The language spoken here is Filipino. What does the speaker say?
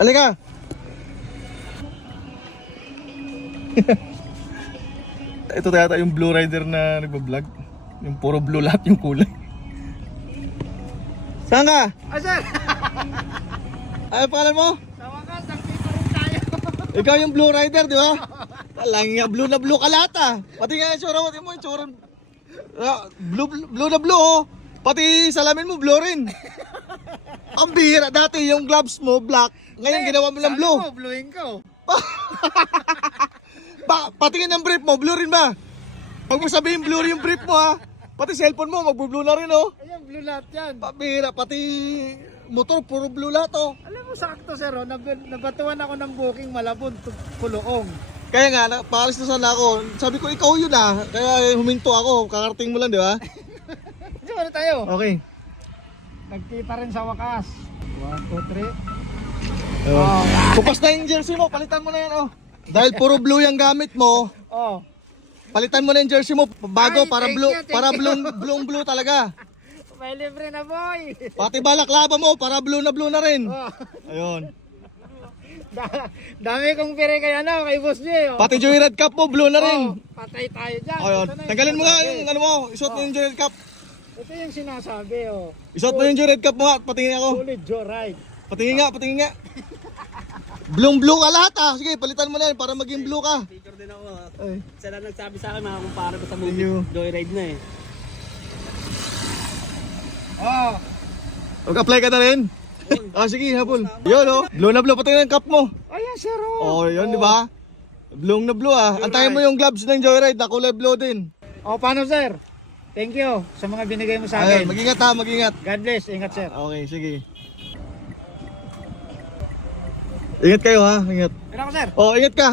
Halika. Ito yata yung Blue Rider na nagbablog. Yung puro blue lahat yung kulay. Saan ka? Sir! Ano pangalan mo? Sa wakas, nagkita rin tayo. Ikaw yung Blue Rider, di ba? Talang nga, blue na blue ka lahat ah. Pati nga yung tsura mo, yung tsura. Blue na blue oh. Pati salamin mo, blue rin. Ang bihira, dati yung gloves mo, black. Ngayon ginawa mo ng blue. Sabi mo, bluein ko. Patingin ng brief mo, blue rin ba? Pag mo sabihin blue rin yung brief mo ha. Pati cellphone mo, magbo-blue na rin oh. Ayan, blue lahat yan. Pabira, pati motor, puro blue lahat oh. Alam mo, sakto sir, oh, nabatuan ako ng booking Malabon to Puloong. Kaya nga, paalis na sana ako. Sabi ko, ikaw yun ah. Kaya huminto ako, kakarating mo lang, di ba? Diyan tayo. Okay. Nagkita rin sa wakas. 1, 2, 3. Oh. Kupas na yung jersey mo, palitan mo na yan oh. Dahil puro blue yung gamit mo, Oh. palitan mo na yung jersey mo bago Ay, para thank blue, you, thank para you. blue talaga. May libre na boy. Pati balaklava mo para blue na rin. Oh. Ayun. Dami kong pere kay ano, kay Boss J. Oh. Pati Joyride Cup mo blue na rin. Oh, patay tayo dyan. Ayun. Ito na yung Tanggalin mo nga sinasabi. yung ano mo, isuot mo yung Joyride Cup. Ito yung sinasabi oh. Isuot mo yung Joyride Cup mo ha, patingin ako. Solid joyride. Patingin nga. Blue ka lahat ah. Sige, palitan mo na yan para maging blue ka. Picture din ako. Ay. Siya lang nagsabi sa akin, makakumpara ko sa Thank movie. you. Joyride na eh. Oh. Mag-apply ka na rin. Sige, hapon. Yun oh. Blue na blue, patingin ang cup mo. Ayan sir oh. Oh, yun di ba? Blue na blue ah. Antayin mo yung gloves ng Joyride na kulay blue din. Oh, paano sir? Thank you sa mga binigay mo sa Ayun, akin. mag-ingat ha, mag-ingat. God bless, ingat sir. Okay, sige. Ingat kayo ha, ingat. Pero ako sir. Oh, ingat ka.